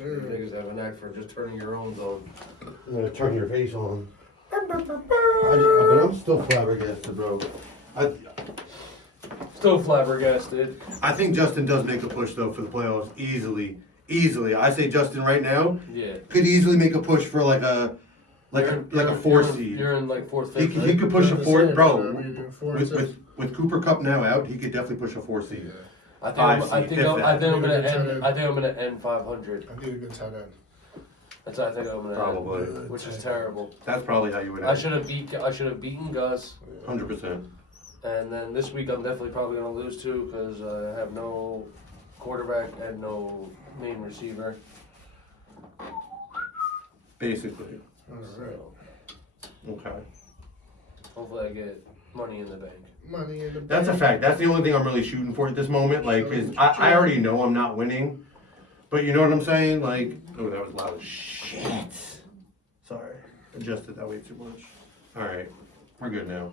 sir. Niggas have a knack for just turning your own on. I'm gonna turn your face on. But I'm still flabbergasted, bro. Still flabbergasted. I think Justin does make a push though for the playoffs easily. Easily, I say Justin right now Yeah. could easily make a push for like a 4 seed. You're in like fourth, He fifth. he could push a 4, bro. I mean, 4 and 6. With Cooper Cup now out, he could definitely push a 4 seed. Yeah. I think I'm gonna end 500. I need a good tight end. That's what I think I'm gonna Probably. end, which is terrible. That's probably how you would. I should have beaten Gus, 100%. and then this week I'm definitely probably gonna lose too because I have no quarterback and no main receiver. Basically. Alright. Okay. Hopefully I get money in the bank. Money in the That's a bank. fact. That's the only thing I'm really shooting for at this moment. Like, is I already know I'm not winning, but you know what I'm saying? Like, oh, that was loud as shit. Sorry, adjusted that way too much. All right, we're good now.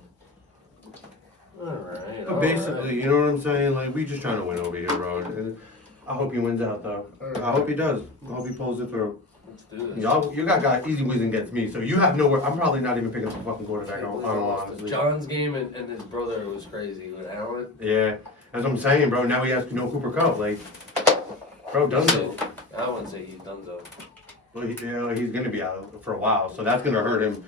All right. But basically, you know what I'm saying? Like, we just trying to win over here, bro. And I hope he wins out though. I hope he does. I hope he pulls it through. Let's do this. Y'all, you got guy easy wins and gets me, so you have nowhere. I'm probably not even picking up a fucking quarterback. Honestly. John's game and his brother was crazy with Allen. Yeah, that's what I'm saying, bro. Now he has no Cooper Cup. Like, bro, Dunzo. I wouldn't say he's done though. Well, he's going to be out for a while, so that's going to hurt him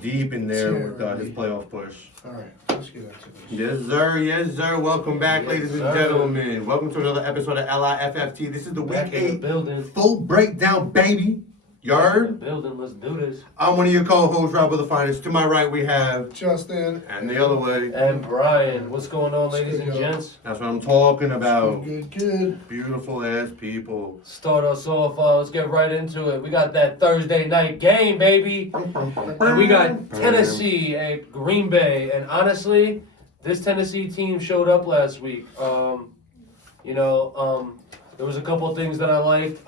deep in there with his playoff push. Alright, let's get into this. Yes, sir. Yes, sir. Welcome back, Yes, ladies and sir. gentlemen. Welcome to another episode of LIFFT. This is the Back Week in the 8 building. full breakdown, baby. You heard? Building. Let's do this. I'm one of your co-hosts, Rob of the Finest. To my right, we have... Justin. And the other way. And Brian, what's going on, ladies and Good, gents? That's what I'm talking about. Good. Beautiful ass people. Start us off. Let's get right into it. We got that Thursday night game, baby. And we got Tennessee at Green Bay. And honestly, this Tennessee team showed up last week. There was a couple of things that I liked.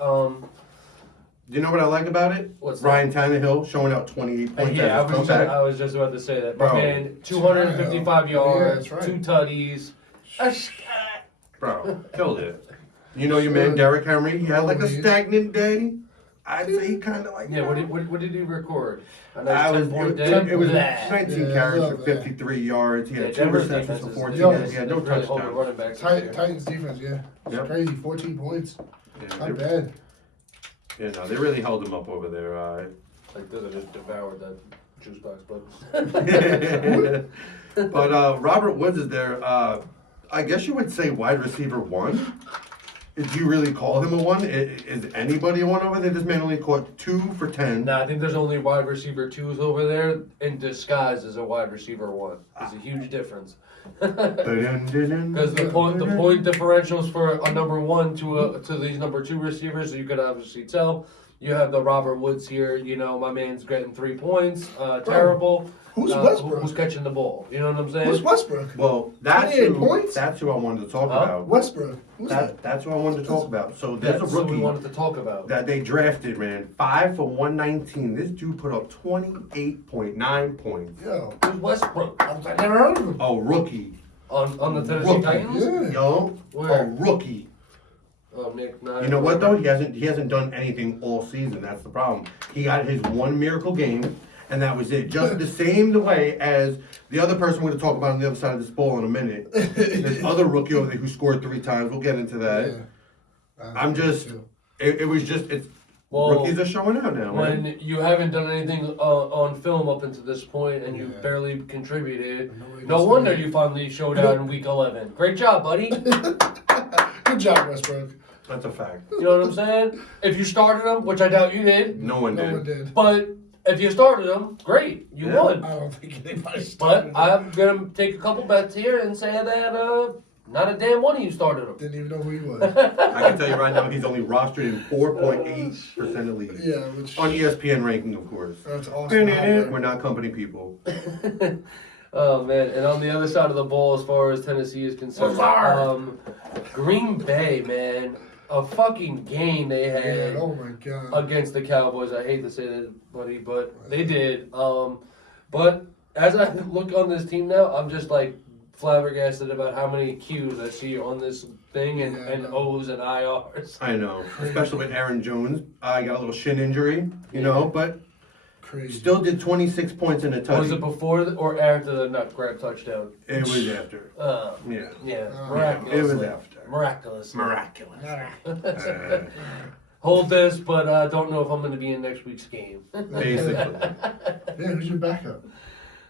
You know what I like about it? What's Ryan Tannehill showing out 28 points Yeah, as his comeback. I was just about to say that. My Bro. man, 255 yards, that's right. 2 tutties. Bro, killed it. You know your man Derrick Henry, he had like a stagnant day. I'd say he kind of like Yeah, what did he record? A I nice was, 10-point it, day? it was Blah. 19 Yeah, carries I for love that. 53 yards. He had 2 Denver's receptions defense for is 14 really yards. He had no holding touchdowns. running backs this year. Titans defense, yeah. It's Yep. crazy. 14 points. Yeah, Not bad. you know, they really held him up over there. Like, they just devoured that juice box, but But Robert Woods is there. I guess you would say wide receiver 1. Do you really call him a 1? Is anybody a 1 over there? This man only caught 2 for 10. nah, I think there's only wide receiver 2s over there in disguise as a wide receiver 1. There's a huge difference. Because the point differentials for a number 1 to these number 2 receivers, so you could obviously tell. You have the Robert Woods here. You know, my man's getting 3 points. Terrible. Who's Westbrook? Who's catching the ball? You know what I'm saying? Who's Westbrook? Well, that's 28 points? that's who I wanted to talk about. Westbrook. Who's that? That's who I wanted to talk about. So there's That's a what we rookie wanted to talk about. that they drafted, man. 5 for 119. This dude put up 28.9 points. Yo. Who's Westbrook? I never heard of him. A rookie. On the Tennessee Rookie. Titans? Yeah. Yo, Where? a rookie. Oh, Nick. Nah, You know what though? He hasn't done anything all season. That's the problem. He got his one miracle game, and that was it. Just the same way as the other person we're going to talk about on the other side of this ball in a minute. This other rookie over there who scored 3 times. We'll get into that. Yeah. I'm just. It was just. It's rookies are showing out now, man. When you haven't done anything on film up until this point and you barely contributed, no wonder you finally showed out in week 11. Great job, buddy. Good job, Westbrook. That's a fact. You know what I'm saying? If you started him, which I doubt you did, No one No did. one did. but if you started him, great, you Yeah. won. I don't think anybody But started him. I'm gonna take a couple bets here and say that not a damn one of you started him. Didn't even know who he was. I can tell you right now, he's only rostered in 4.8% of leagues. Yeah, which On ESPN ranking, of course. that's awesome. We're not company people. Oh man! And on the other side of the ball, as far as Tennessee is concerned, Green Bay, man, a fucking game they Yeah, had oh my god. against the Cowboys. I hate to say that, buddy, but they did. But as I look on this team now, I'm just like flabbergasted about how many Qs I see on this thing and, Yeah, I and know. O's and IRs. I know, especially with Aaron Jones. I got a little shin injury, you know, but Crazy. still did 26 points in a Was touchdown. it before or after the nut grab touchdown? It was after. Yeah, Oh. miraculous. It was after. Miraculous. Miraculous. Hold this, but don't know if I'm going to be in next week's game. Basically. Yeah, who's your backup?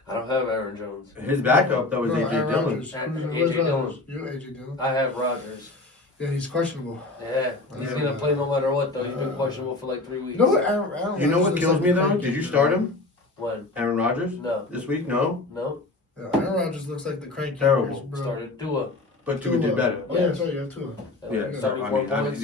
I don't have Aaron Jones. His backup, that was No, A.J. Aaron Dillon. Rodgers. A.J. Where's Dillon. Rodgers? You, A.J. Dillon? I have Rodgers. Yeah, he's questionable. Yeah, he's Yeah. going to play no matter what, though. He's been questionable for like 3 weeks. You know what, Aaron You know what Rodgers kills looks me, like though? the Did you cranky- start him? When? Aaron Rodgers? No. This week? No? No? Yeah, Aaron Rodgers looks like the cranky Terrible. horse, bro. Started Tua. But Tua did better. Oh, yeah, Yes. sorry, you have Tua. Yeah, so, 34 points. that's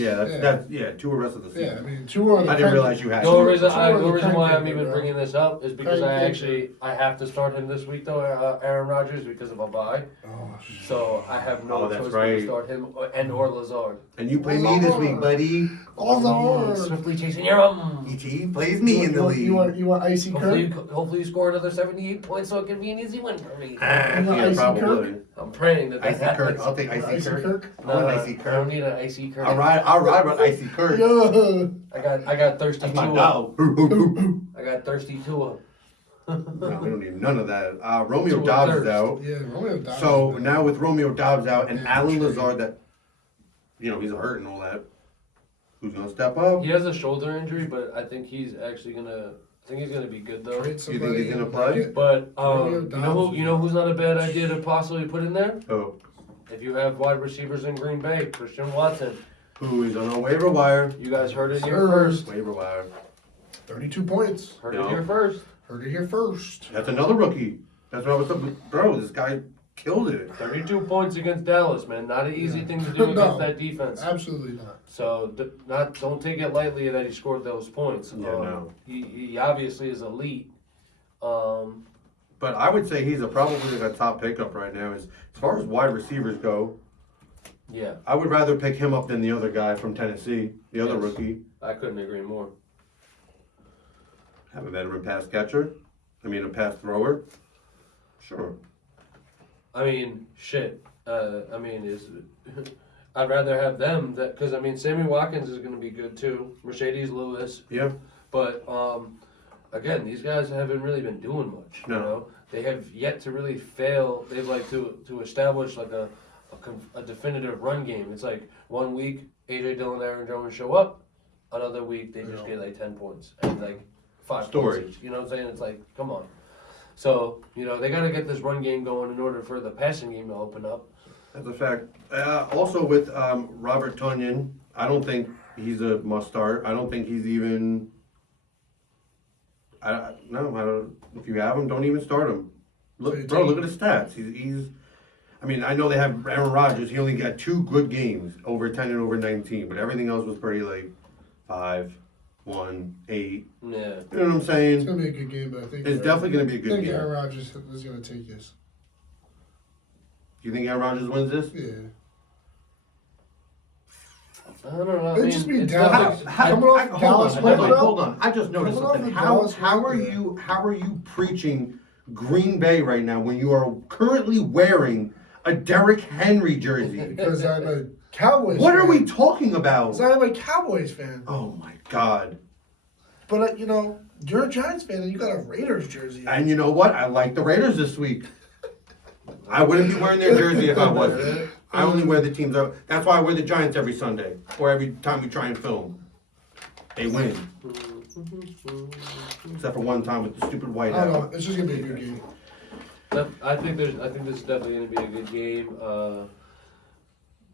Tua rest of the Yeah, I season. mean, Tua. I didn't realize you had The only Tua. reason, Tua the the reason why I'm cranky, even bro. bringing this up is because Cranky. I have to start him this week, though, Aaron Rodgers, because of a bye. Oh, So I have no Oh, that's choice but right. to start him or Lazard. And you play me this week, buddy. all the horror. Swiftly chasing your E.T. plays me in the league. You want Icy Kirk? Hopefully you score another 78 points so it can be an easy win for me. Yeah, Icy probably. I'm praying that Icy happens. Kirk. I'll take Icy Icy Kirk. Kirk? I want Icy I don't Kirk. need an icy Kirk. I'll ride with Icy Kirk. Yeah. I got thirsty That's my Tua. dog. I got thirsty Tua. No, we don't need none of that. Romeo Tua Dobbs is thirst. out. Yeah, Romeo Dobbs. So man. now with Romeo Dobbs out and Yeah, Alan true. Lazard, that he's hurt and all that. Who's gonna step up? He has a shoulder injury, but I think he's actually gonna. I think he's gonna be good though. Trade You somebody think he's gonna and play? get- But Romeo you know who's not a bad idea to possibly put in there? Oh, If you have wide receivers in Green Bay, Christian Watson. who is on a waiver wire? You guys heard it here Sir. first. Waiver wire. 32 points. Heard No. it here first. Heard it here first. That's another rookie. That's what I was talking. Bro, this guy killed it. 32 points against Dallas, man. Not an easy thing to do No. against that defense. Absolutely not. So don't take it lightly that he scored those points. Yeah, no. He obviously is elite. But I would say he's probably a top pickup right now. As far as wide receivers go, Yeah, I would rather pick him up than the other guy from Tennessee, the other Yes. rookie. I couldn't agree more. Have a veteran pass catcher. A pass thrower. Sure. I mean, shit. I'd rather have them because Sammy Watkins is going to be good too. Mercedes Lewis, Yeah. but again, these guys haven't really been doing much. No. You know, they have yet to really fail. They've to establish like a definitive run game. It's like 1 week A.J. Dillon, Aaron Jones show up. Another week they just Yeah. get like 10 points and like 5 Story. points each. You know what I'm saying? It's like, come on. So, they got to get this run game going in order for the passing game to open up. That's a fact. Also with Robert Tonyan, I don't think he's a must start. I don't think he's even. I don't. If you have him, don't even start him. Look at his stats. He's. I know they have Aaron Rodgers. He only got 2 good games, over 10 and over 19, but everything else was pretty like 5, 1, 8. Yeah. You know what I'm It's saying? going to be a good game, but I think It's definitely gonna be a good I think game. Aaron Rodgers is going to take this. You think Aaron Rodgers wins this? Yeah. I don't know. It'd just be it's Dallas. definitely- Coming off Dallas winning, hold on. I just noticed Coming off something. the How Dallas are win, you preaching Green Bay right now when you are currently wearing a Derrick Henry jersey? Because I'm a Cowboys What fan. are we talking about? Because I'm a Cowboys fan. Oh my God. But, you're a Giants fan and you got a Raiders jersey. And you know what? I like the Raiders this week. I wouldn't be wearing their jersey if I wasn't. I only wear the teams out. That's why I wear the Giants every Sunday or every time we try and film. They win. Except for one time with the stupid white I don't know. hat. It's just going to be a good game. I think this is definitely going to be a good game.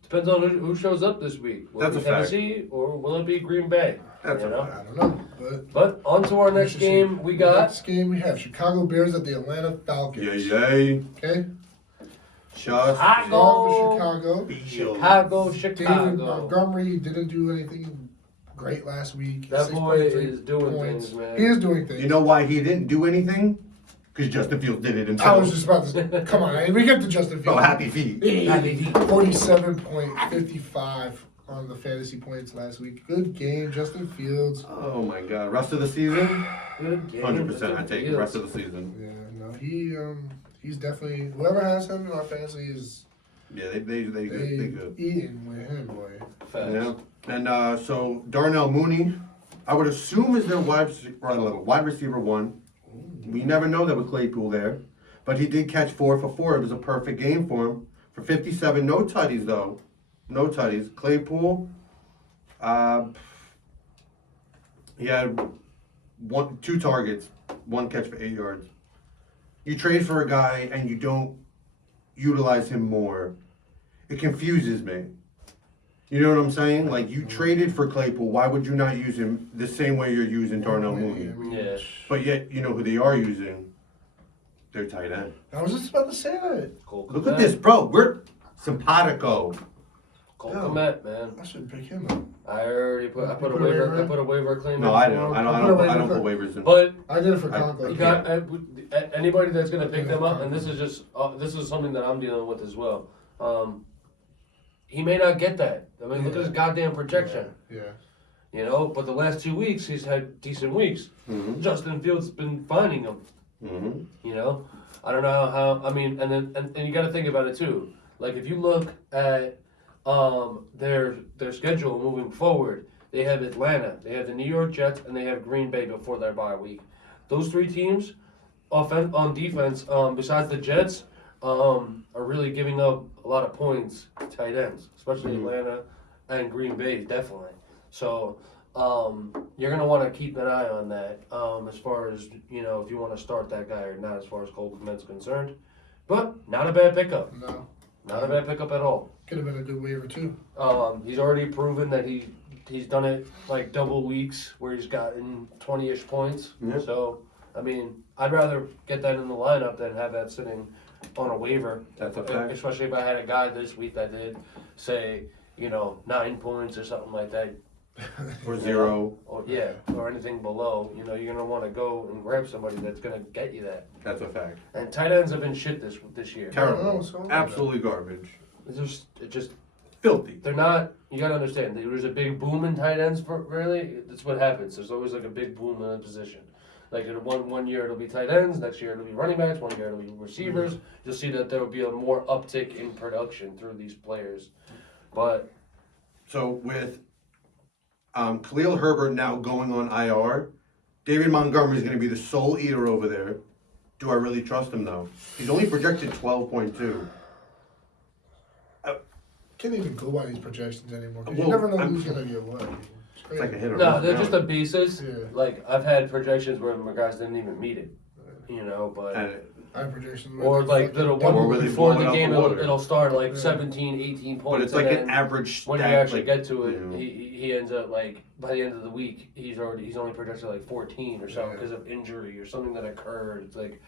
Depends on who shows up this week. Will That's it a be fact. Tennessee or will it be Green Bay? That's You a know? fact. I don't know. But on to our next game. We got Next game we have Chicago Bears at the Atlanta Falcons. Yay. Okay? Just Chicago. All for Chicago. Chicago. David Montgomery didn't do anything great last week. That boy 6.3 is doing points. things, man. He is doing things. You know why he didn't do anything? Because Justin Fields did it I himself. was just about to say, come on, we get to Justin Oh, Fields. happy feet. Happy feet. 47.55 on the fantasy points last week. Good game, Justin Fields. Oh my God. Rest of the season? Good game. 100% I take the rest of the season. Yeah, no, he's definitely, whoever has him in our fantasy is Yeah, they good. Eating with him, boy. Facts. Yeah. And so Darnell Mooney, I would assume is their wide receiver one. We never know that with Claypool there. But he did catch 4 for 4. It was a perfect game for him. For 57, no tutties though. No tutties. Claypool, he had 2 targets, 1 catch for 8 yards. You trade for a guy and you don't utilize him more. It confuses me. You know what I'm saying? Like, you traded for Claypool. Why would you not use him the same way you're using Darnell Mooney? Yeah. But yet, you know who they are using? Their tight end. I was just about to say that. Cole Look Kmet. at this, bro. We're simpatico. Cole Yeah. Kmet, man. I should pick him up. I already put. I put a You put a waiver. waiver I put a waiver claim. No, in I for don't. him. I don't. I don't put waivers in. But I did it for I- Conklin. you got anybody that's gonna pick them up, and this is just this is something that I'm dealing with as well. He may not get that. I mean, look at his goddamn projection. Yeah. You know, but the last 2 weeks he's had decent weeks. Mm-hmm. Justin Fields been finding him. Mm-hmm. You know, I don't know how. I mean, and you got to think about it too. Like if you look at their schedule moving forward, they have Atlanta, they have the New York Jets, and they have Green Bay before their bye week. Those 3 teams, on defense, besides the Jets, are really giving up a lot of points to tight ends, especially Atlanta and Green Bay, definitely. So you're gonna want to keep an eye on that as far as if you want to start that guy or not, as far as Cole Kmet's concerned. But not a bad pickup. No. Not a bad pickup at all. Could have been a good waiver too. He's already proven that he's done it like double weeks where he's gotten 20-ish points. Yep. So I mean, I'd rather get that in the lineup than have that sitting on a waiver. That's a fact. Especially if I had a guy this week that did say 9 points or something like that. Or 0. Or or anything below. You're gonna want to go and grab somebody that's gonna get you that. That's a fact. And tight ends have been shit this year. Terrible. so- Absolutely garbage. It just Filthy. they're not. You gotta understand. There's a big boom in tight ends. Really, that's what happens. There's always like a big boom in a position. Like in one year it'll be tight ends, next year it'll be running backs, one year it'll be receivers. You'll see that there will be a more uptick in production through these players. But So with Khalil Herbert now going on IR, David Montgomery is going to be the sole eater over there. Do I really trust him though? He's only projected 12.2. Can't even go by these projections anymore. 'Cause Well, you never know I'm- who's gonna get what. It's It's crazy. like a hit or no, miss they're now. just a basis. Yeah. Like I've had projections where my guys didn't even meet it. But And I have projections. or like the Or one where they before blow it the out game the water. it'll start like Yeah. 17, 18 points. but it's like and an then average when you stat, actually like, get to it, you know. he ends up like by the end of the week he's only projected like 14 or something Yeah. because of injury or something that occurred. It's like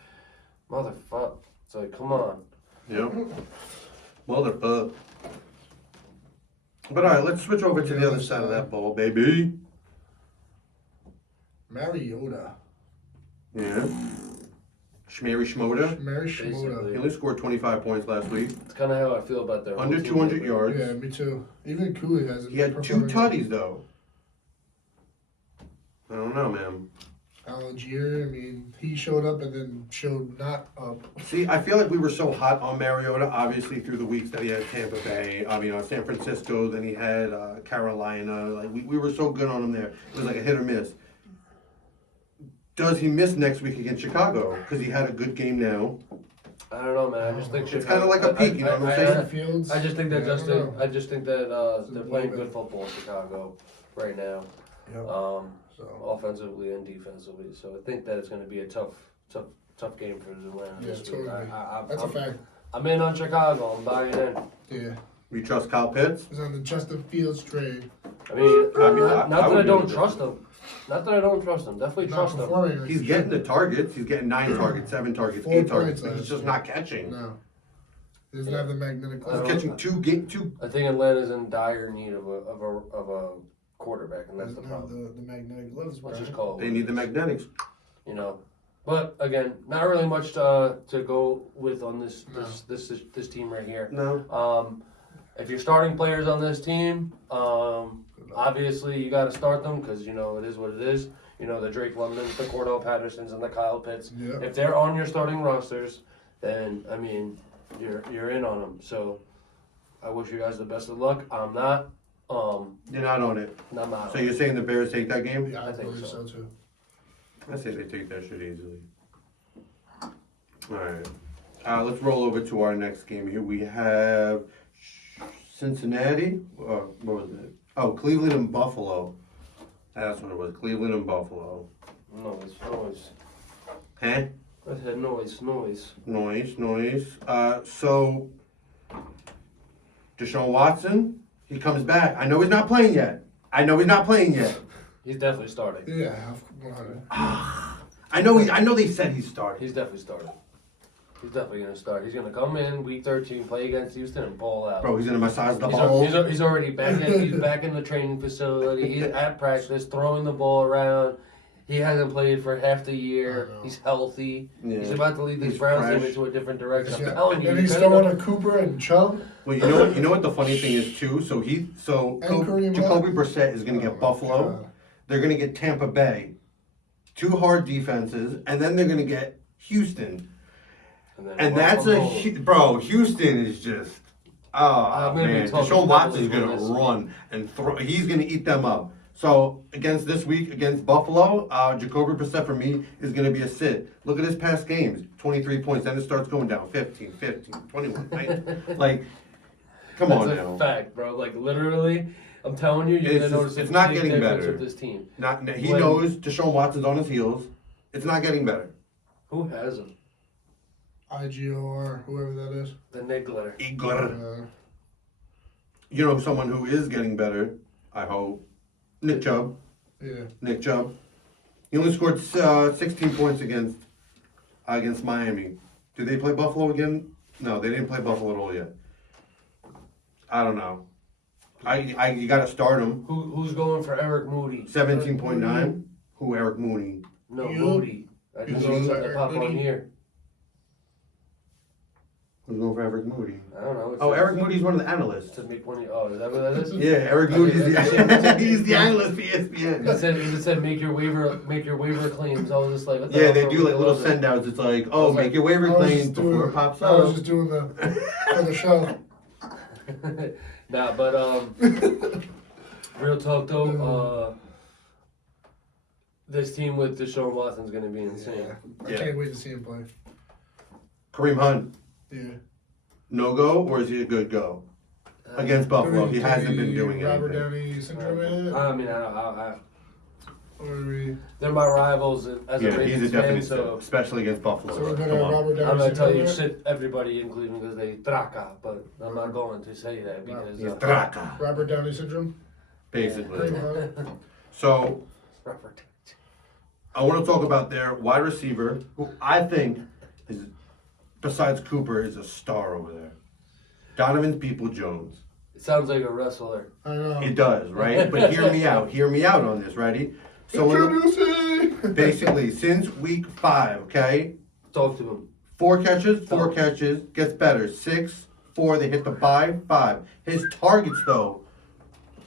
motherfuck. It's like come on. Yep. Motherfuck. But all right, let's switch over to the other side of that ball, baby. Mariota. Yeah. Shmary Shmoda. Mary Basically. Shimoda. He only scored 25 points last week. It's kind of how I feel about their whole Under team 200 lately. yards. Yeah, me too. Even Cooley has. He had 2 tutties though. I don't know, man. Algier, I mean, he showed up and then showed not up. See, I feel like we were so hot on Mariota, obviously through the weeks that he had Tampa Bay, San Francisco, then he had Carolina. Like we were so good on him there. It was like a hit or miss. Does he miss next week against Chicago? Because he had a good game now. I don't know, man. I just think It's kind of like a peak, you know what I'm saying? Fields. I just think that yeah, I don't know. they're playing good football in Chicago right now. Yep. So Offensively and defensively. So I think that it's going to be a tough game for Atlanta yeah, this week. totally. That's a fact. I'm in on Chicago. I'm buying in. Yeah, We trust Kyle Pitts. it's on the Justin Fields trade. I mean, I not that I would don't do it. trust him. Not that I don't trust him. Definitely Not trust him. performing. He's getting the targets. He's getting 9 targets, 7 targets, 4 8 targets. points But he's last just year. not catching. No, he doesn't have the magnetic. I He's don't- catching 2 I think Atlanta's in dire need of a quarterback, and that's the Doesn't have problem. the magnetic gloves. Let's just bro. call it. They need the magnetics. But again, not really much to go with on this No. this team right here. No. If you're starting players on this team, obviously you got to start them because it is what it is. The Drake Londons, the Cordell Pattersons, and the Kyle Pitts. Yeah. If they're on your starting rosters, then I mean you're in on them. So I wish you guys the best of luck. I'm not. You're not on it. I'm not. So you're saying the Bears take that game? Yeah, I I think believe so. so too. I say they take that shit easily. Alright. Let's roll over to our next game here. We have Cincinnati. What was it? Oh, Cleveland and Buffalo. That's what it was. Cleveland and Buffalo. Noise. Huh? I said noise. Noise. So Deshaun Watson, he comes back. I know he's not playing yet. He's definitely starting. Yeah, 100. I know they said he's starting. He's definitely starting. He's definitely gonna start. He's gonna come in week 13, play against Houston, and ball out. Bro, he's gonna massage the He's, ball. he's already back. He's back in the training facility. He's at practice, throwing the ball around. He hasn't played for half the year. I know. He's healthy. Yeah. He's about to lead this He's Browns team fresh. into a different direction. I'm Yeah. telling you. And he's you're gonna- throwing a Cooper and Chubb. Well, you know what the funny thing is too. So Kareem Jacoby Hunt. Brissett is gonna Oh get my Buffalo. God. They're gonna get Tampa Bay. Two hard defenses, and then they're gonna get Houston. then And roll that's them all. bro. Houston is just. Oh I'm gonna be man, talking Deshaun Watson's heavily gonna on this. run and throw. He's gonna eat them up. So against this week against Buffalo, Jacoby Brissett for me is gonna be a sit. Look at his past games: 23 points. Then it starts going down: 15, 21. Right? Like, come That's on a now. fact, bro. Like literally, I'm telling you, you're It's gonna notice it's a not big getting difference better. with this team. He When- knows Deshaun Watson's on his heels. It's not getting better. Who has him? IGOR, whoever that is. The Niggler. Igor. You know someone who is getting better. I hope. Nick Chubb. Yeah. Nick Chubb. He only scored 16 points against Miami. Did they play Buffalo again? No, they didn't play Buffalo at all yet. I don't know. You got to start him. Who's going for Eric Moody? 17.9. Who? Eric Mooney. No, You? Moody. I just Moody? saw the pop on Moody? here. Who's going for Eric Moody? I don't know. Oh, Eric Moody's one of the analysts. To make 20. Oh, is that what that is? Yeah, Eric Moody's he's the analyst for ESPN. It said make your waiver claims. I was just like, what the Yeah, hell they are do we like little doing? send outs. It's like, oh, was make like- your waiver I was claim just before doing- it pops I was up. just doing the for the show. Nah, but real talk though, this team with Deshaun Watson's gonna be insane. I Yeah. can't wait to see him play. Kareem Hunt, Yeah. no go, or is he a good go? Against Buffalo, he Do hasn't we been doing Robert anything. Downey syndrome yet? I mean, I Or are we? they're my rivals as a Yeah, he's a Ravens definite fan, sit, so especially against Buffalo. So we're Come gonna have on. Robert Downey I'm gonna tell you syndrome yet? shit everybody in Cleveland because they traka, but I'm not going to say that because He's Draka, Robert Downey syndrome. basically. Kareem Hunt. So Robert. I want to talk about their wide receiver, who I think is, besides Cooper, is a star over there. Donovan People-Jones. It sounds like a wrestler. I know. It does, right? But hear me out on this, ready? So Introducing. basically, since week 5, okay, Talk to him. 4 catches, gets better. 6, 4, they hit the bye, 5. His targets, though,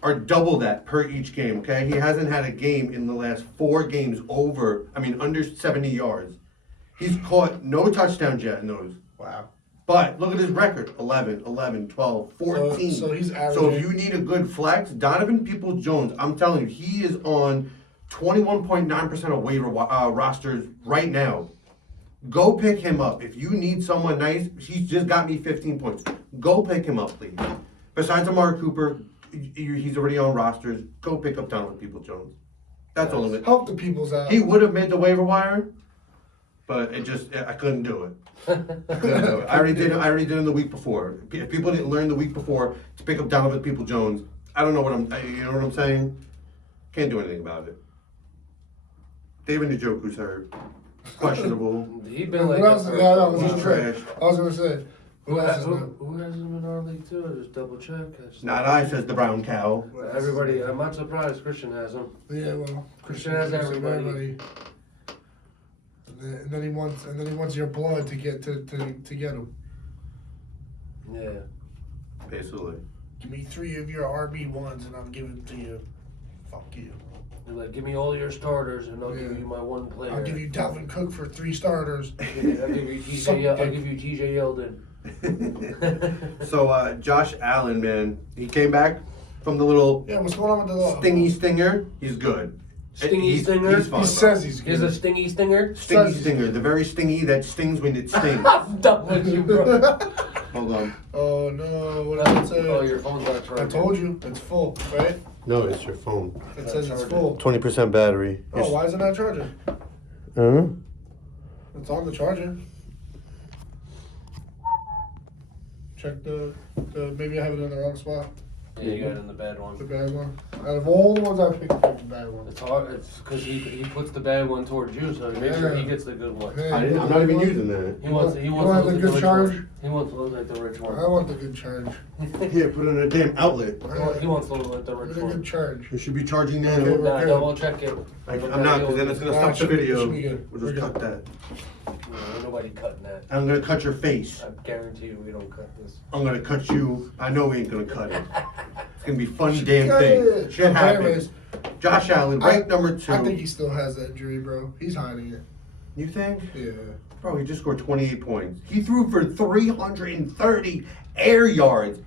are double that per each game, okay? He hasn't had a game in the last 4 games under 70 yards. He's caught no touchdowns yet in those. Wow. But look at his record, 11, 12, 14. So he's So averaging. if you need a good flex, Donovan People-Jones, I'm telling you, he is on 21.9% of waiver rosters right now. Go pick him up. If you need someone nice, he's just got me 15 points. Go pick him up, please. Besides Amari Cooper, he's already on rosters. Go pick up Donovan People-Jones. That's all of it. Help the peoples out. He would have made the waiver wire, but I couldn't do it. I already did it in the week before. If people didn't learn the week before to pick up Donovan People-Jones, I don't know you know what I'm saying? Can't do anything about it. David Njoku's hurt. Questionable. He been like Who else? that. Yeah, I was He's just trash. I was gonna say. Who else has is new? him in our league too? Just double check. Not I, says the brown cow. Everybody, I'm not surprised Christian has him. Yeah, well, Christian has everybody. And then he wants your blood to get to get him. Yeah. Basically. Give me 3 of your RB1s and I'll give them to you. Fuck you. They're like, give me all your starters and I'll give Yeah. you my one player. I'll give you Dalvin Cook for 3 starters. I'll give you TJ. I'll give you TJ Yeldon. So Josh Allen, man, he came back from the little Yeah, what's going on with the little stingy stinger. He's good. Stingy He's stinger? He's fine, He bro. says he's good. He's a stingy stinger. Stingy stinger, the very stingy that stings when it stings. I'm done with you, bro. Hold on. Oh no, what did it say? Oh, your phone's not I charging. told you, it's full, right? No, it's your phone. It says it's full. 20% battery. Oh, why is it not charging? Huh? It's on the charger. Check the maybe I have it in the wrong spot. Yeah, you got it in the bad The one. bad one. Out of all the ones I picked, I picked the bad one. It's hard. It's because he puts the bad one towards you, so he makes sure he gets the good one. Hey, I'm not even using that. He wants You want the to good rich charge? one. He wants to look like the rich I one. want the good charge. Here, put it in a damn outlet. He wants to look like the Give rich me a good one. charge. You should be charging now. Okay, Nah, okay. double check it. I'm not, because then it's gonna stop the video. Should be good. We'll just cut that. No, ain't nobody cutting that. I'm gonna cut your face. I guarantee you, we don't cut this. I'm gonna cut you. I know we ain't gonna cut it. It's gonna be fun Should damn cut thing. it. Shit Anyways, happens. Josh Allen, ranked number 2. I think he still has that injury, bro. He's hiding it. You think? Yeah. Bro, he just scored 28 points. He threw for 330 air yards.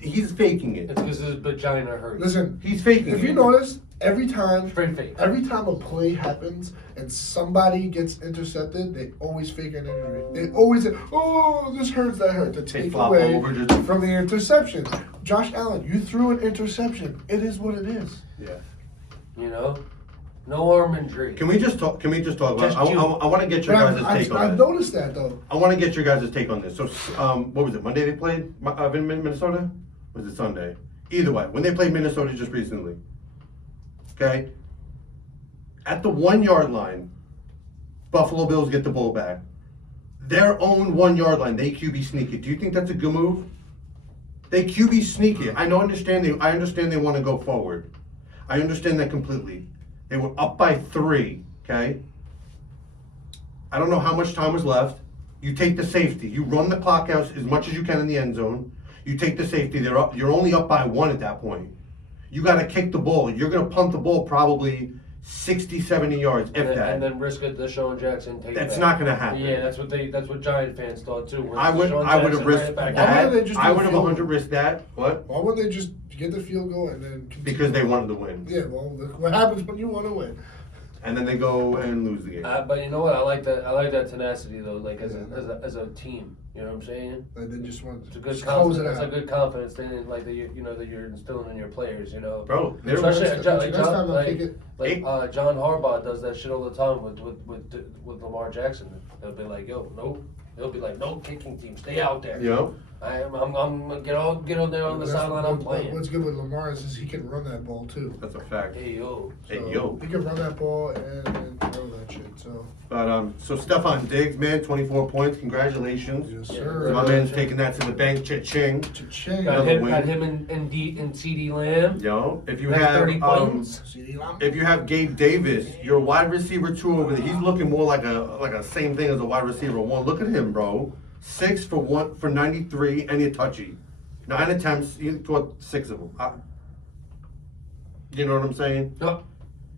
He's faking it. It's because his vagina hurts. Listen, He's faking if it. you notice, every time Straight fake. a play happens and somebody gets intercepted, they always fake an injury. They always say, oh, this hurts, that hurt, to take flop away over just- from the interception. Josh Allen, you threw an interception. It is what it is. Yeah. You know, no arm injury. Can we just talk? Can we just talk about? Just I you. want to get your But guys' I've take on I've this. noticed that, though. I want to get your guys' take on this. So, what was it? Monday they played in Minnesota? Or was it Sunday? Either way, when they played Minnesota just recently. Okay. At the 1 yard line, Buffalo Bills get the ball back. Their own 1 yard line, they QB sneak it. Do you think that's a good move? They QB sneak it. I understand they want to go forward. I understand that completely. They were up by 3. Okay. I don't know how much time was left. You take the safety. You run the clock out as much as you can in the end zone. You take the safety. They're up. You're only up by 1 at that point. You got to kick the ball. You're going to punt the ball probably 60, 70 yards, if and that. then risk it to Deshaun Jackson take That's back. not going to happen. Yeah, that's what Giant fans thought too. When I would Deshaun have Jackson risked ran it back. Why that. wouldn't they just I do would have field 100 risked that. What? Why wouldn't they just get the field goal and then continue? Because they wanted to win. Yeah, well, what happens when you want to win? And then they go and lose the game. But you know what? I like that tenacity though. Like as a team. You know what I'm saying? And they just want It's a good to close it confidence. It's a out. good confidence thing, like that that you're instilling in your players. You know. Bro, they're Especially Next John, time they'll kick it. John Harbaugh does that shit all the time with Lamar Jackson. He'll be like, yo, no. He'll be like, no kicking team, stay out there. you know? I'm gonna get on there on the sideline. I'm playing. What's good with Lamar is he can run that ball too. That's a fact. Hey yo. Hey, So yo. He can run that ball and throw that shit. So But so Stephon Diggs, man, 24 points. Congratulations. yes, Yeah. sir. My man's taking that to the bank. Cha-ching. Cha-ching. Got Another him, win. had him and CD Lamb. Yo, if you That's have 30 points. CD Lamb. if you have Gabe Davis, your wide receiver 2 over there, he's looking more like a same thing as a wide receiver 1. Look at him, bro. 6 for 93 and a touchy. 9 attempts, he caught 6 of them. You know what I'm saying? Oh,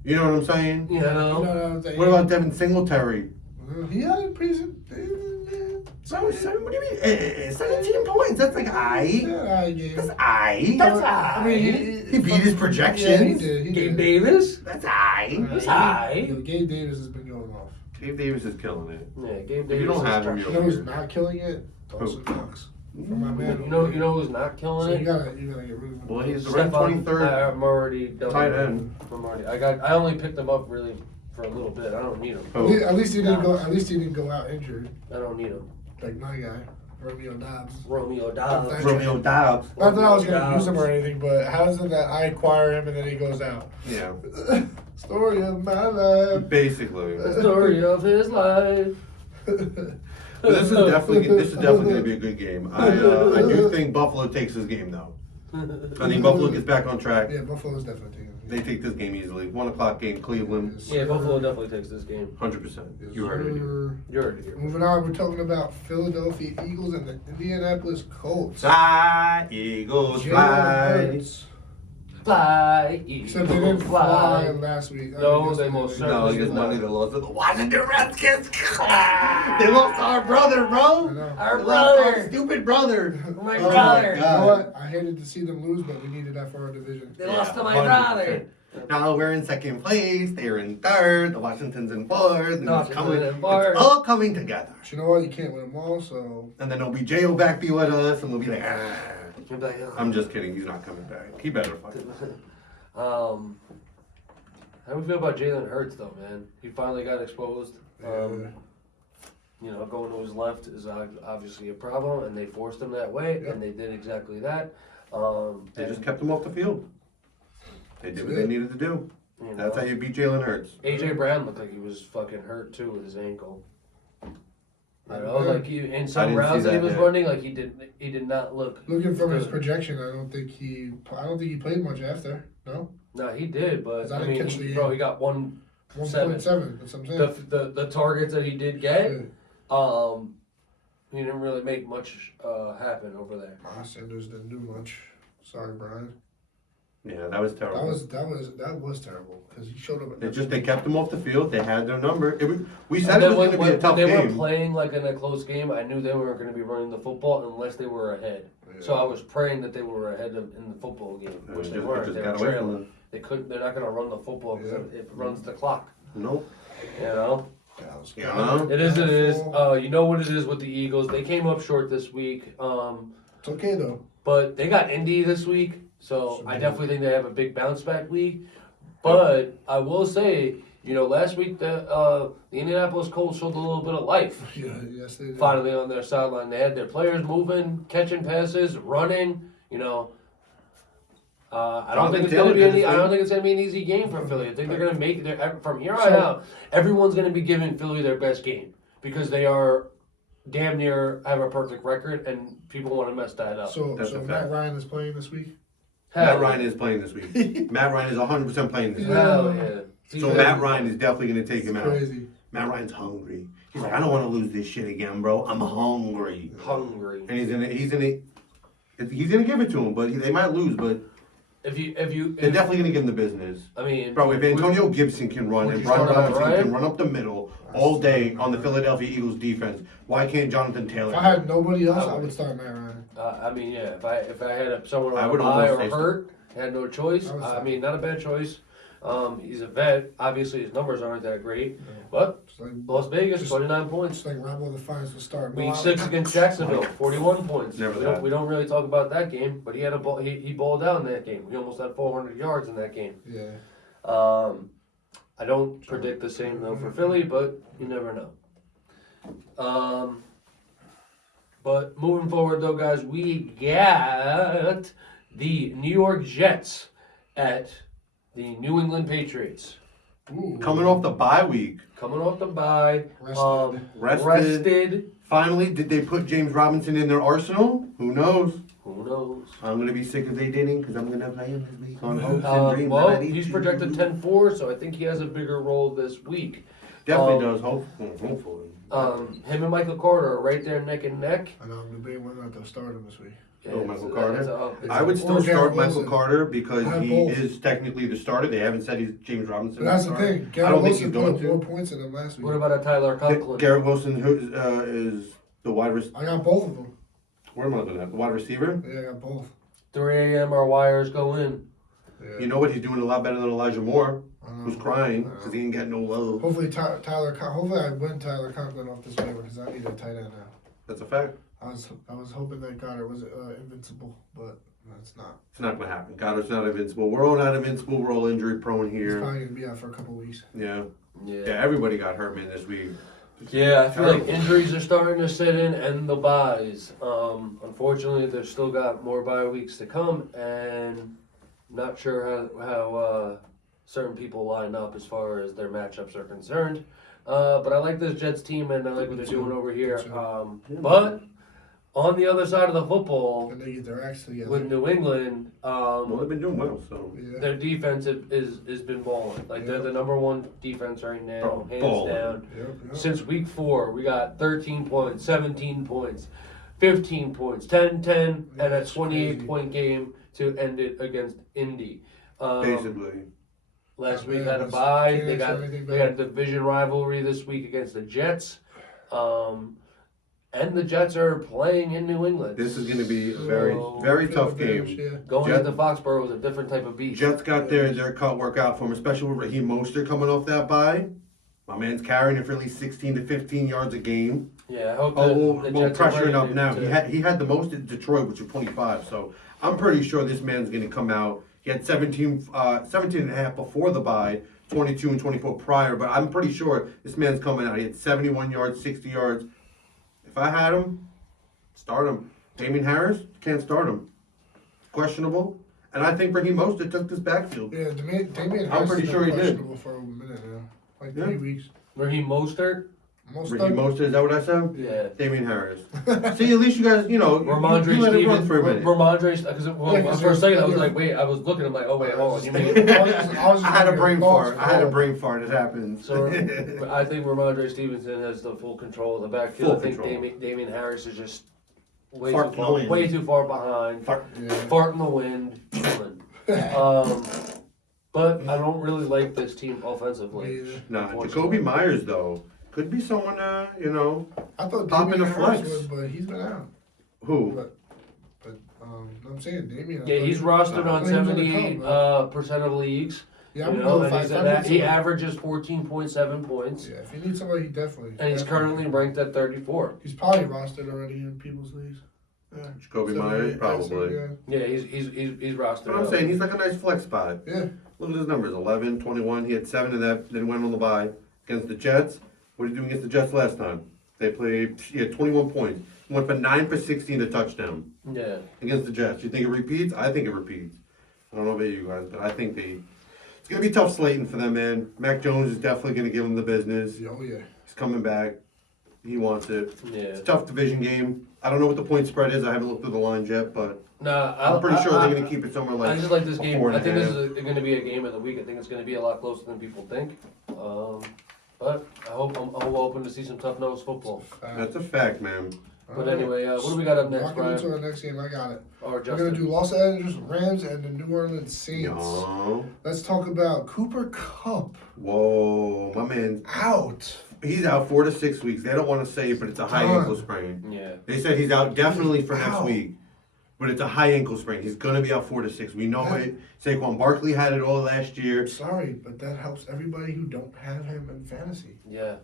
You know what I'm saying? you You know know. what I'm saying? What about Devin Singletary? He had a pretty. So, what do you mean? 17 points. That's like aight. Yeah, I get That's it. aight. That's I mean, He beat his projections. Yeah, he did. He Gabe did. Davis. That's aight. That's aight. Yo, Gabe Davis has been going off. Gabe Davis is killing it. Yeah, Gabe If Davis. you don't is have him, trash. You know who's not killing it? Dawson Who? Knox. For my man. You know who's not killing So it? you gotta get rid of him. Well, he's the ranked Stephon- 23rd. I'm already done. tight end. I'm already. I only picked him up really for a little bit. I don't need him. Oh. At least he didn't go. At least he didn't go out injured, I don't need him. like my guy, Romeo Dobbs. Romeo Dobbs. Thank Romeo Dobbs. Not that I was gonna Dobbs. use him or anything, but how is it that I acquire him and then he goes out? Yeah. Story of my life. Basically. The story of his life. But this is definitely going to be a good game. I do think Buffalo takes this game though. I think Buffalo gets back on track. Yeah, Buffalo's definitely taking it. They take this game easily. 1 o'clock game, Cleveland. Yes, Yeah, sir. Buffalo definitely takes this game. 100%. Yes, You heard it. sir. You heard it here. Moving on, we're talking about Philadelphia Eagles and the Indianapolis Colts. Fly, Eagles, Jalen fly. Hurts Fly, Except they didn't Eagles, fly last week. No, they most No, certainly against did not. Monday they lost to the Washington Redskins. They lost our brother, I bro. know. Our They lost our brother. stupid brother. My Oh, brother. You know what? I hated to see them lose, but we needed that for our division. They lost to my 100%. brother. Now we're in second place. They're in third. The Washington's in fourth. And Washington in fourth. it's all coming together. But you know what? You can't win them all, so. And then there'll be J.O. back be with us, and we'll be like, ah. You're like, oh. I'm just kidding. He's not coming back. He better fight. How do we feel about Jalen Hurts, though, man? He finally got exposed. You know, going to his left is obviously a problem, and they forced him that way, Yep. and they did exactly that. They just kept him off the field. They did what they needed to do. You know, That's how you beat Jalen Hurts. A.J. Brown looked like he was fucking hurt, too, with his ankle. I know, Yeah. like in I some didn't rounds see that he that was yet. running, like he did not look. Looking from his good. projection, I don't think he played much after. No, No, he did, but 'Cause I I didn't mean, catch the bro, game. he got 1.7. 1.7. That's what I'm saying. The targets that he did get, Yeah. he didn't really make much happen over there. Sanders didn't do much. Sorry, Brian. Yeah, that was terrible. That was terrible because he showed up. They kept him off the field. They had their number. We And said it then was going to be a tough when they were game. playing like in a close game, I knew they weren't going to be running the football unless they were ahead. So I was praying that they were ahead in the football game, which they weren't. They were got away from trailing. them. They couldn't. They're not going to run the football because Yeah. it runs the clock. Nope. You know. Yeah. It is. It is. You know what it is with the Eagles. They came up short this week. It's okay though. But they got Indy this week, so I definitely think they have a big bounce back week. But I will say, you know, last week the Indianapolis Colts showed a little bit of life. Yeah, yes they did. Finally on their sideline, they had their players moving, catching passes, running. You know, I don't think it's gonna be any. I don't think it's gonna be an easy game for Philly. I think they're gonna make from here on out. Everyone's gonna be giving Philly their best game because they are damn near have a perfect record, and people want to mess that up. So That's a Matt fact. Ryan is playing this week. Matt Ryan is playing this week. Matt Ryan is 100% playing this week. Hell yeah. So Matt Ryan is definitely going to take him out. Crazy. Matt Ryan's hungry. He's like, I don't want to lose this shit again, bro. I'm hungry. Hungry. And he's gonna give it to him, but they might lose. But they're definitely gonna give him the business. I mean, Bro, if Antonio Gibson can run would and you Brian start him at Robinson Ryan? can run up the middle all day on the Philadelphia Eagles defense, why can't Jonathan Taylor? If I had nobody else, I would start Matt Ryan. I mean, yeah. If I had someone I on would a bye or almost say hurt, had no choice. I would I start mean, not a bad choice. He's a vet. Obviously, his numbers aren't that great, but Just like, Las Vegas, Just- 29 points. just like Rambo the Finals will start. Week No, 6 against Jacksonville, 41 points. Never We that. don't really talk about that game, but he had a ball. He balled out in that game. He almost had 400 yards in that game. Yeah. I don't predict the same though for Philly, but you never know. But moving forward though, guys, we got the New York Jets at the New England Patriots. Ooh. Coming off the bye week, Coming off the bye, Rested. rested. finally, did they put James Robinson in their arsenal? Who knows? Who knows? I'm gonna be sick if they didn't, because I'm gonna play him this week on hopes and dreams. Well, that I need he's to. projected 10-4, so I think he has a bigger role this week. Definitely does. Hopefully. Him and Michael Carter are right there neck and neck. I know I'm debating whether or not to start him this week. Oh, Michael Carter? It's I would still Or Garrett start Michael Wilson. Carter because I have he both. is technically the starter. They haven't said he's James Robinson. But that's is the starter. thing. I Garrett don't think Wilson he's going put to. more points in him last week. What about a Tyler Conklin? Garrett Wilson, who is the wide receiver. I got both of them. Where am I looking at? The wide receiver. Yeah, I got both. 3 a.m. our wires go in. Yeah. You know what? He's doing a lot better than Elijah Moore, I know. who's crying I know. because he ain't got no love. Hopefully Hopefully I win Tyler Conklin off this waiver because I need a tight end now. That's a fact. I was hoping that Goddard was invincible, but it's not. It's not going to happen. Goddard's not invincible. We're all not invincible. We're all injury prone He's here. probably gonna be out for a couple weeks. Yeah. Yeah. Yeah, everybody got hurt, man, this week. Yeah, I feel like Terrible. injuries are starting to set in and the buys. Unfortunately, there's still got more bye weeks to come, and not sure how certain people line up as far as their matchups are concerned. But I like this Jets team, and I like what they're doing over here. But on the other side of the football, And they get their acts together. with New England, Well, they've been doing well, so. Yeah. their defense has been balling. Like they're the number one defense right now, hands Balling. down. Yep. Since week 4, we got 13 points, 17 points, 15 points, 10, 10, and a That's 28 crazy. point game to end it against Indy. Basically. Last week Yeah, had a but bye. can't They answer got anything they got a division rivalry this week against the Jets. And the Jets are playing in New England. This is going to be a very tough game. Yeah. Going Jets- into Foxborough is a different type of beast. Jets got their cut work out for him, especially with Raheem Mostert coming off that bye. My man's carrying it for at least 16 to 15 yards a game. Yeah, I hope Well, the Jets are pressuring ready up to- now. to- He had the most at Detroit, which was 25. So I'm pretty sure this man's going to come out. He had 17 and a half before the bye, 22 and 24 prior. But I'm pretty sure this man's coming out. He had 71 yards, 60 yards. If I had him, start him. Damien Harris, can't start him. Questionable. And I think Raheem Mostert took this backfield. Yeah, Damian I'm pretty sure he did. questionable for a minute now. Like Yeah. 3 weeks. Raheem Mostert. Raheem Mostert, is that what I said? Yeah. Damien Harris. See, at least you guys, you Ramondre let it run Stevens. for a minute. Because for a second I was yeah. like, wait, I was looking, I'm like, oh wait, hold on, you mean? I had a brain fart. It happens. So I think Ramondre Stevenson has the full control of the backfield. Full I think control. Damien Harris is just way Fart too in the wind. far behind. Yeah. Fart in the wind, chilling. But I don't really like this team offensively. Yeah. Nah, Jacoby Myers though could be someone. I thought Pop in Damian the Harris flex. would, but he's been out. Who? But I'm saying Damian. Yeah, he's rostered on I thought he was gonna 78 come, percent of leagues. Yeah, You I'm know, gonna and go five. he averages 14.7 points, Yeah, if you need somebody, he definitely. and he's currently ranked at 34. He's probably rostered already in people's leagues. Yeah. Jacoby 78, Myers, probably. Yeah. Yeah, he's rostered. But I'm up. saying he's like a nice flex spot. Yeah. Look at his numbers: 11, 21. He had 7 of that. Then went on the bye against the Jets. What did he do against the Jets last time? They played. He had 21 points. He went for 9 for 16 to touchdown Yeah. against the Jets. You think it repeats? I think it repeats. I don't know about you guys, but I think it's gonna be tough slating for them, man. Mac Jones is definitely gonna give him the business. Oh yeah. He's coming back. He wants it. Yeah. It's a tough division game. I don't know what the point spread is. I haven't looked through the lines yet, but Nah, I'm pretty sure they're going to keep it somewhere like. I just like this a game. 4.5. I think this is going to be a game of the week. I think it's going to be a lot closer than people think. But I'm hoping to see some tough nose football. That's a fact, man. But anyway, what do we got up next, Walking into Brian? our next game, I got it. Or We're Justin? gonna do Los Angeles Rams and the New Orleans Saints. Yo. Let's talk about Cooper Kupp Whoa, my man. out. He's out 4 to 6 weeks. They don't want to say it, but it's a high Done. ankle sprain. Yeah. They said he's out definitely for next Wow. week, but it's a high ankle sprain. He's going to be out 4 to 6. We know Yeah. it. Saquon Barkley had it all last year. Sorry, but that helps everybody who don't have him in fantasy. Yeah.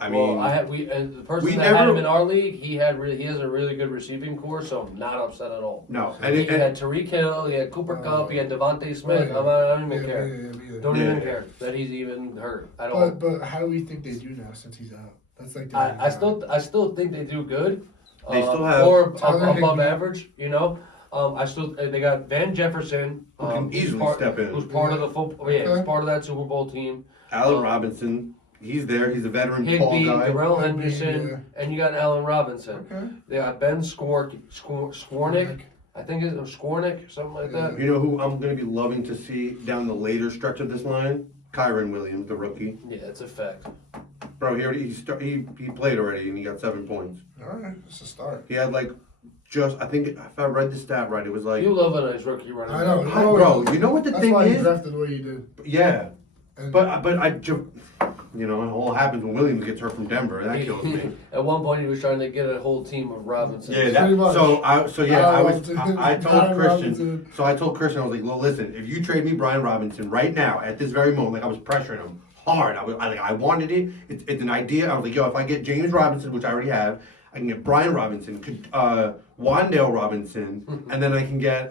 I mean, the person we that had never- him in our league, he has a really good receiving core, so I'm not upset at all. no. He had Tariq Hill, he had Cooper Kupp, he had Devontae Smith. yeah. I don't even care. Yeah. Don't Yeah. even care that he's even hurt at all. But how do we think they do now since he's out? That's like I still think they do good. They still have or Tyler above Higbee. average. You know, they got Van Jefferson, Who can who's easily step in. who's part of the football. Yeah, he's Okay. part of that Super Bowl team. Allen Robinson. He's there. He's a veteran, tall Higbee, guy. Darrell Higbee, Henderson, yeah. and you got Allen Robinson. Okay. They got Ben Skornick. I think it's Skornick, something like that. You know who I'm going to be loving to see down the later stretch of this line? Kyron Williams, the rookie. Yeah, it's a fact. Bro, he played already and he got 7 points. All right, it's a start. He had like I think if I read the stat right, it was like You love a nice rookie running I know. back. Bro, you know what the That's thing why he is? drafted the way he did. Yeah, And but it all happens when Williams gets hurt from Denver. That kills me. At one point, he was trying to get a whole team of Robinson. Yeah, Pretty much. I told Brian Christian. Robinson. So I told Christian, I was like, well, listen, if you trade me Brian Robinson right now at this very moment, like I was pressuring him hard. I wanted it. It's an idea. I was like, yo, if I get James Robinson, which I already have, I can get Brian Robinson, Wandale Robinson, and then I can get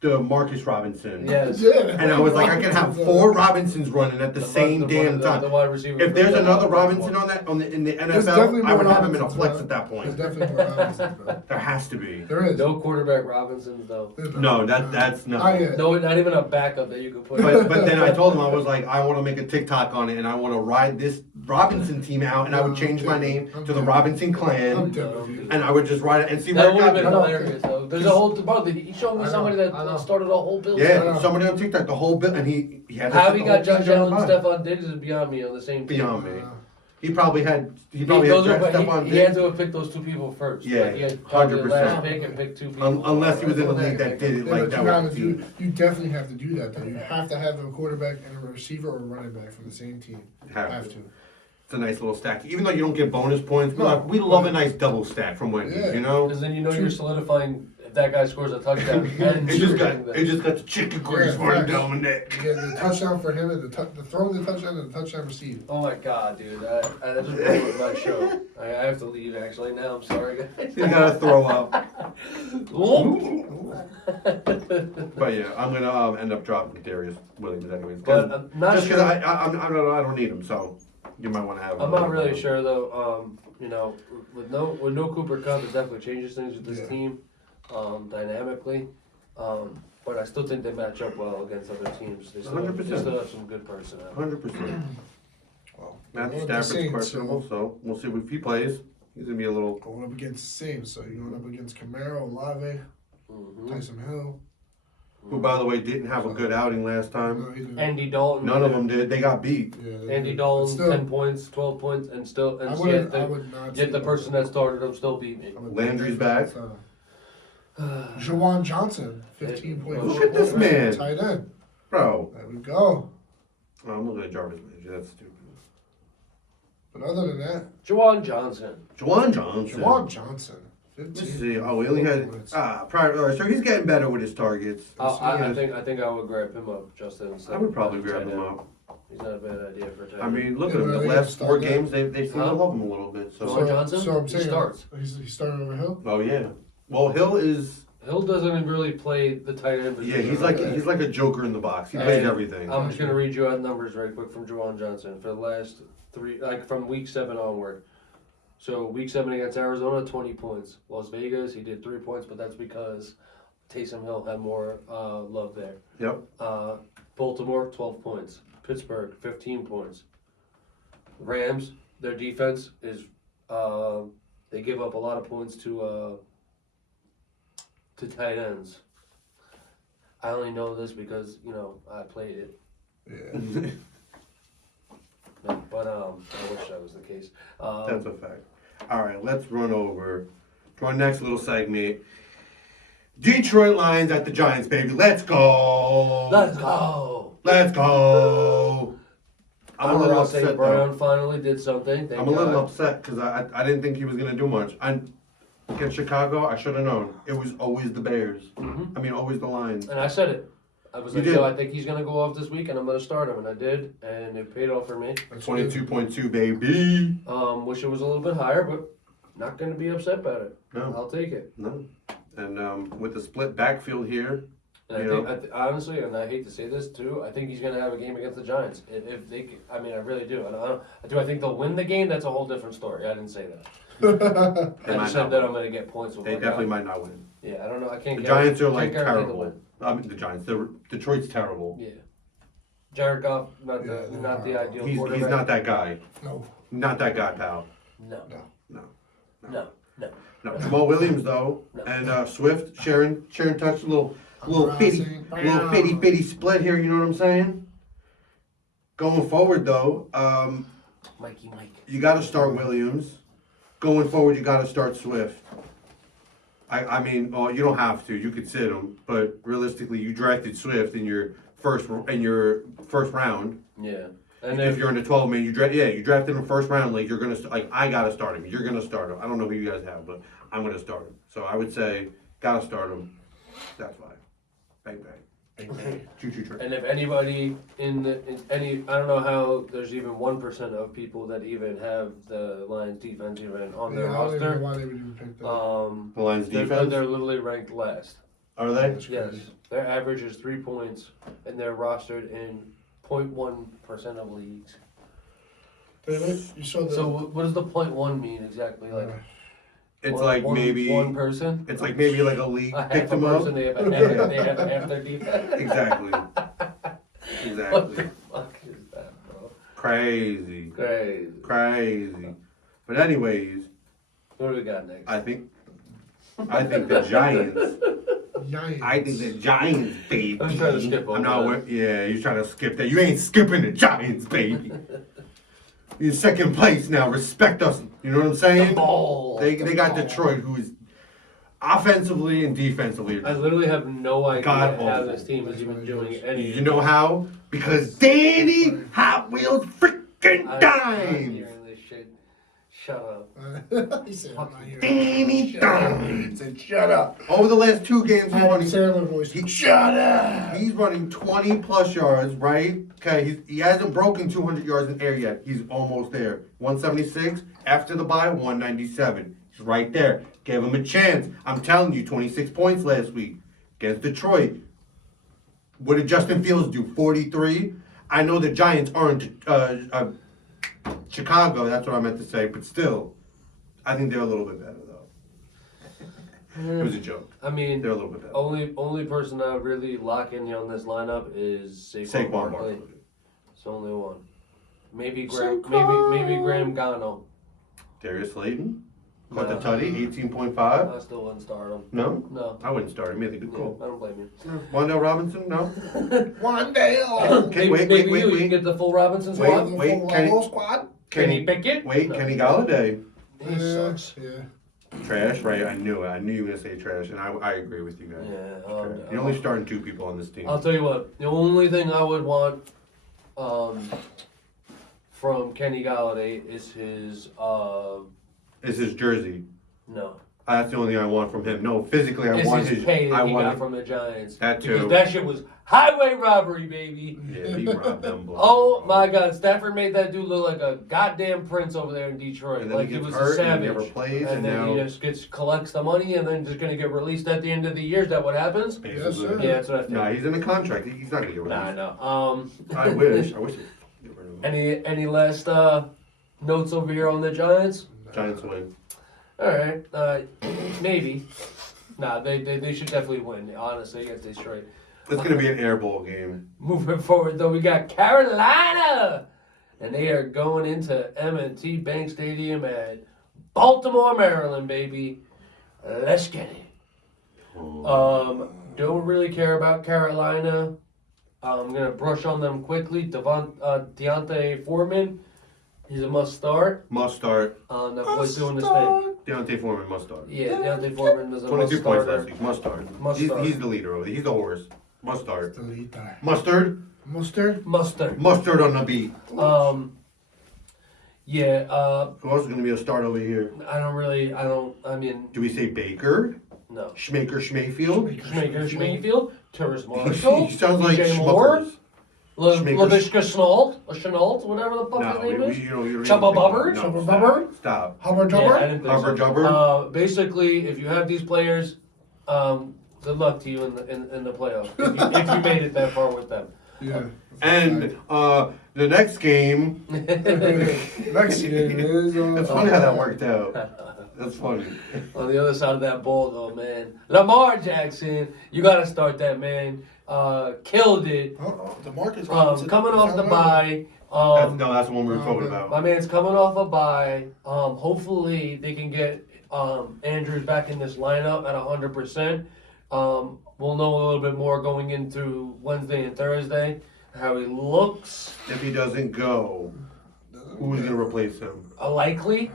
the Marcus Robinson. Yes. Yeah. And I was like, I can have 4 Robinsons running at the same damn time. The wide receiver. If there's another Robinson in the There's NFL, definitely I would more have him in a Robinsons, flex bro. at that There's point. definitely more Robinsons, bro. There has to be. There is. No quarterback Robinsons though. No, that's not. Not yet. No, not even a backup that you could put. But then I told him, I was like, I want to make a TikTok on it and I want to ride this Robinson team out and I would change my name to the Robinson I'm Clan dead with you. and I would just ride it and see That where it would have got been me. hilarious though. There's a whole bro. He showed me I know, somebody I know. that started a whole build. Yeah, somebody on TikTok, the whole bit, and he had How the he whole got Josh thing down Allen and the bottom. Stephon Diggs is beyond me on the same team. Beyond me. He probably had He drafted Stephon had Diggs. to have picked those two people first. Yeah, Like, he had probably the 100%. last pick and picked two people. Unless he was in a league that did it Yeah, like but you, that gotta with the do, team. you definitely have to do that though. You have to have a quarterback and a receiver or a running back from the same team. Have to. It's a nice little stack. Even though you don't get bonus points, No, we love a nice double stack from Wendy's, Yeah. you know? Because then you know you're solidifying if that guy scores a touchdown. And It just got the chicken grease Yeah, running facts. down the neck. You get the touchdown for him and the throw the touchdown and the touchdown received. Oh my god, dude. I just ruined my show. I have to leave actually now. I'm sorry, guys. You gotta throw up. But But yeah, I'm gonna end up dropping Darius Williams anyways. I'm not Just sure. because I don't need him, so you might want to have him. I'm not really sure though. You know, with no Cooper Cup, it definitely changes things with this Yeah. team, dynamically. But I still think they match up well against other teams. They still 100%. have some good personnel. 100%. Well, Matthew going up the Stafford's Saints, questionable, so we'll see if he plays. He's gonna be a little. Going up against the Saints, so you're going up against Camaro, Olave, Mhm. Tyson Hill. Who, by the way, didn't have a good outing last time. No, he didn't. Andy Dalton. None of them did. They got beat. Yeah, they Andy did. Dalton, But still, 10 points, 12 points, and still, I and wouldn't. I yet would not. the person that started him still beat me. Landry's back. Jawan Johnson, 15 points. Look at this man. Tight end. Bro. There we go. Oh, I'm looking at Jarvis Landry. That's stupid. But other than that, Jawan Johnson. Juwan Johnson. Jawan Johnson, Let's 15. see. Oh, we only had prior. All right, so he's getting better with his targets. I think I would grab him up, Justin. I would probably grab him up. He's not a bad idea for tight I end. mean, look Yeah, at him. but The he last start 4 that. games, they seem to Huh? love him a little bit. Jawan So. Johnson? So I'm He saying starts. He's starting over Hill. Oh yeah. Well, Hill is. Hill doesn't really play the tight end Yeah, position. he's like a joker in the box. He plays And everything. I'm just gonna read you out numbers right quick from Jawan Johnson for the last 3, like from week 7 onward. So week 7 against Arizona, 20 points. Las Vegas, he did 3 points, but that's because Taysom Hill had more love there. Yep. Baltimore, 12 points. Pittsburgh, 15 points. Rams, their defense is they give up a lot of points to tight ends. I only know this because I played it. Yeah. But I wish that was the case. That's a fact. All right, let's run over to our next little segment. Detroit Lions at the Giants, baby. Let's go. Let's go. Let's go. I'm a little Amon-Ra upset St. though. Brown finally did something. Thank I'm a little God. upset because I didn't think he was gonna do much. Against Chicago, I should have known. It was always the Bears. Mhm. I mean, always the Lions. And I said it. I was You like, did. yo, I think he's gonna go off this week, and I'm gonna start him, and I did, and it paid off for me. 22.2, baby. Wish it was a little bit higher, but not gonna be upset about it. No, I'll take it. no. And with the split backfield here, And You I think, honestly, and I hate to say this too, I think he's gonna have a game against the Giants. If they, I mean, I really do. Do I think they'll win the game? That's a whole different story. I didn't say that. They I might just said not that win. I'm gonna get points with they my definitely guy. might not win. Yeah, I don't know. I can't. The guarantee- Giants are can't like guarantee the terrible. win. I mean, the Giants. Detroit's terrible. Yeah. Jared Goff, not Yeah, the ideal He's quarterback. not that guy. No. Not that guy, pal. No. No. No. Jamal Williams though, No. and Swift sharing touch a little Amon-Ra St. bitty split here. You know what I'm saying? Going forward though, Mikey Mike. you got to start Williams. Going forward, you got to start Swift. I mean, you don't have to. You could sit him, but realistically, you drafted Swift in your first round. Yeah. And if you're in the 12-man, you drafted him first round. Like you're gonna I gotta start him. You're gonna start him. I don't know who you guys have, but I'm gonna start him. So I would say gotta start him. That's fine. Bang bang. Choo choo train. And if anybody I don't know how there's even 1% of people that even have the Lions defense even on their Yeah, I don't even know roster. why they would even pick that. The Lions They're defense. literally ranked last. Are they? That's Yes, crazy. their average is 3 points, and they're rostered in 0.1% of leagues. David, you saw the. So what does the 0.1 mean exactly? Like It's like maybe one person. it's like maybe like a league A half picked a him up. person. They have half their defense. Exactly. What Exactly. the fuck is that, bro? Crazy. Crazy. But anyways, What do we got next? I think the Giants. Giants. I think the Giants, baby. I'm trying to skip over I'm not. that. Yeah, you're trying to skip that. You ain't skipping the Giants, baby. in second place now. Respect us. You know what I'm saying? The ball. They got Detroit, who is offensively and defensively. I literally have no idea God how awful. this team is even doing any. You know how? Because Danny Hot Wheels freaking I'm not dimes. hearing this shit. Shut up. He said, I'm not here. Danny Shut up. dimes. He said, shut up. Over the last 2 games, he's running. Sailor voice. He- Shut up. He's running 20 plus yards, right? Okay, he hasn't broken 200 yards in air yet. He's almost there. 176 after the bye, 197. He's right there. Give him a chance. I'm telling you, 26 points last week against Detroit. What did Justin Fields do? 43. I know the Giants aren't Chicago. That's what I meant to say, but still, I think they're a little bit better though. It was a joke. I mean, They're a little bit better. only person I would really lock in on this lineup is Saquon Barkley. It's the only one. Maybe Graham Gano. Darius Slayton. Caught the No. tutty, 18.5. I still wouldn't start him. No? No. I wouldn't start him. He made a good Yeah, call. I don't blame you. Wandale Robinson? No? One day. Okay, wait, Maybe wait, you wait. can get the full Robinson Wait, squad. wait, Kenny- Squad. Kenny Pickett? Wait, No. Kenny Galladay. He sucks. Yeah. Trash, right? I knew it. I knew you were going to say trash, and I agree with you guys. Yeah. Trash. You're only starting 2 people on this team. I'll tell you what. The only thing I would want from Kenny Galladay is his It's his jersey. no. That's the only thing I want from him. No, physically, I It's want his his. pay that I he want got from the Giants. That too. Because that shit was highway robbery, baby. Yeah, he robbed them. Blood. Oh my God, Stafford made that dude look like a goddamn prince over there in Detroit. And then like he gets was hurt a and he savage. never plays, and and then now- he just collects the money and then just gonna get released at the end of the year. Is that what happens? Yes, sir. Yeah, that's what I think. Nah, he's in a contract. He's not gonna get Nah, released. no. I wish. I wish. He'd get rid of him. Any last notes over here on the Giants? Giants win. All right, maybe. Nah, they should definitely win. Honestly, against Detroit. It's gonna be an air ball game. Moving forward, though, we got Carolina, and they are going into M&T Bank Stadium at Baltimore, Maryland, baby. Let's get it. Don't really care about Carolina. I'm gonna brush on them quickly. Deontay Foreman, he's a must start. Must start. That boy's doing his thing. Deontay Foreman must start. Yeah, Deontay Foreman is a 22 must points starter. last week. Must start. Must he's, start. he's the leader over there. He's the horse. Must start. Delita. Mustard. Mustard. Mustard. Mustard on the beat. Yeah. Who else is gonna be a start over here? I mean, Do we say Baker? no. Schmaker Schmayfield? Schmaker, Schmayfield, Terrace Marshall, He sounds like DJ Moore, Schmuckers. LaVishka Chenault, whatever the fuck No, his name is. you don't Chubba think Bubber? about- Chubba stop. Bubber? Stop. Hubbard Yeah, I Jubber. didn't think Hubbard so. Jubber? Basically, if you have these players, good luck to you in the playoffs. If you made it that far with them. Yeah. And the next game. Next game is. It's funny how that worked out. That's funny. On the other side of that ball, though, man, Lamar Jackson, you got to start that man. Killed it. DeMarcus. Coming off the bye. That's the one we were talking My about. man's coming off a bye. Hopefully they can get Andrews back in this lineup at 100%. We'll know a little bit more going into Wednesday and Thursday how he looks. If he doesn't go, who's gonna replace him? Likely.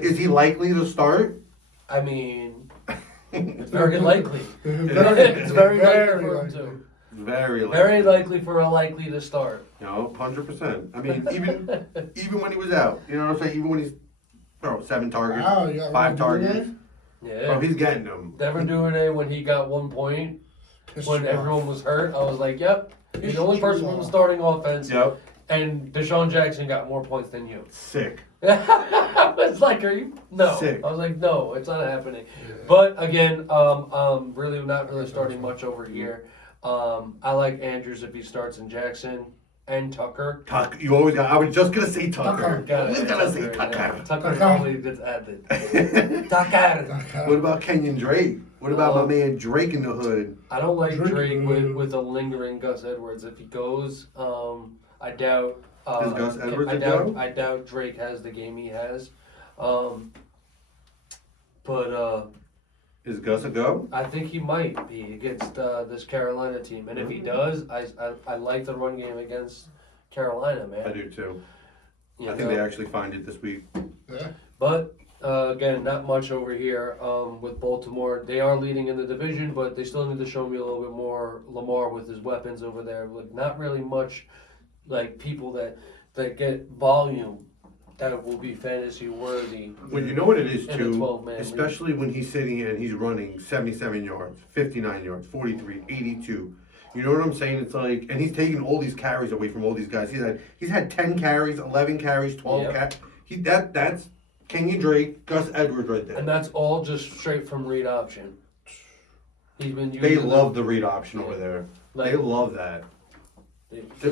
Is he likely to start? I mean, it's very likely. Very, It's very likely for him likely. to. Very likely. Very likely for a likely to start. No, 100%. I mean, even when he was out, you know what I'm saying? Even when he's 7 targets, Wow, you got 5 Robert targets. Yeah. Oh, he's getting them. Devin Duvernay, when he got 1 point, Pissed when you off. everyone was hurt, I was like, yep, he's Pissed the only you person on the off. starting offense. Yep. And Deshaun Jackson got more points than you. Sick. I was like, are you? No. Sick. I was like, no, it's not happening. But again, really not really starting much over here. I like Andrews if he starts in Jackson and Tucker. Tucker. You always got. I was just gonna say Tucker. Tucker. Got Always it. gotta say Yeah. Tucker. Tucker always gets added. Tucker. What about Kenyon Drake? What about my Um, man Drake in the hood? I don't like Drake, Drake with a lingering Gus Edwards. If he goes, I doubt. Is Gus Edwards a go? I doubt Drake has the game he has. Is Gus a go? I think he might be against this Carolina team, and if he does, I like the run game against Carolina, I man. do too. You I think know? they actually find it this week. Yeah. But again, not much over here with Baltimore. They are leading in the division, but they still need to show me a little bit more. Lamar with his weapons over there, like not really much, like people that get volume that will be fantasy worthy. Well, you know what it is In a too, 12-man especially when he's sitting in and he's running 77 yards, 59 yards, 43, 82. You know what I'm saying? It's like, and he's taking all these carries away from all these guys. He's had 10 carries, 11 carries, 12 Yep. That's Kenyon Drake, Gus Edwards right there. And that's all just straight from read option. He's been using They love the read option over there. Like- They love that. They